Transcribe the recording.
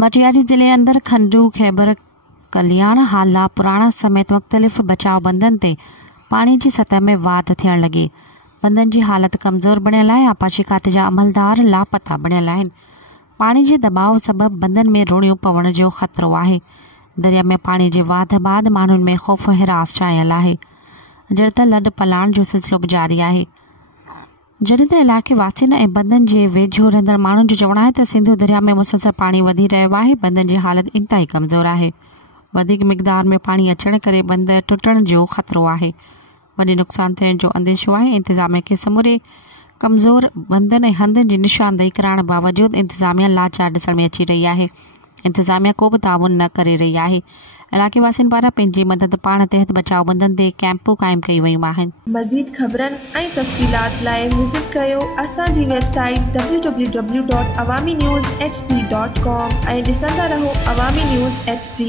मटियारी जिले अंदर खंडू खैबर कल्याण हाला पुराणा समेत मुख्तलिफ़ बचाव बंदन ते पानी की सतह में वाध थियण लगी। बंदन की हालत कमज़ोर बणियल आहे। आपाशी खाते जा अमलदार लापता बणियल आहिनि। पानी के दबाव सबब बंदन में रुणियों पवण जो ख़तरो आहे। दरिया में पानी के वाध बाद माण्हुनि में ख़ौफ़ हिरास छायल आहे। जड़ त लॾ पलाण जो सिलसिलो भी जारी आहे। जॾहिं त इलाइक़े वासियुनि ऐं बंदन जे वेझो रहंदड़ माण्हुनि जो चवणु आहे त सिंधु दरिया में मुसलसल पानी वधी रहियो आहे। बंदन जी हालत इंतहाई कमज़ोर आहे। वधीक मिक़दार में पानी अचण करे बंद टुटण जो ख़तरो आहे। वॾे नुक़सान थियण जो अंदेशो आहे। इंतिज़ामिया खे समूरे कमज़ोर बंदन ऐं हंधनि जी निशानदेही कराइण बावजूद इंतिज़ामिया लाचार ॾिसण में अची रही आहे। इंतिज़ामिया को भी ताउन न करे रही आहे। इलाइक़े वासियुनि पारां पंहिंजी मदद पाण तहत बचाव बंदन ते कैंपूं क़ाइमु कई वयूं आहिनि। मज़ीद ख़बरनि ऐं तफ़सीलात लाइ विज़िट कयो असांजी वेबसाइट www.awamiNewsHD.com ऐं ॾिसंदा रहो अवामी न्यूज़ HD।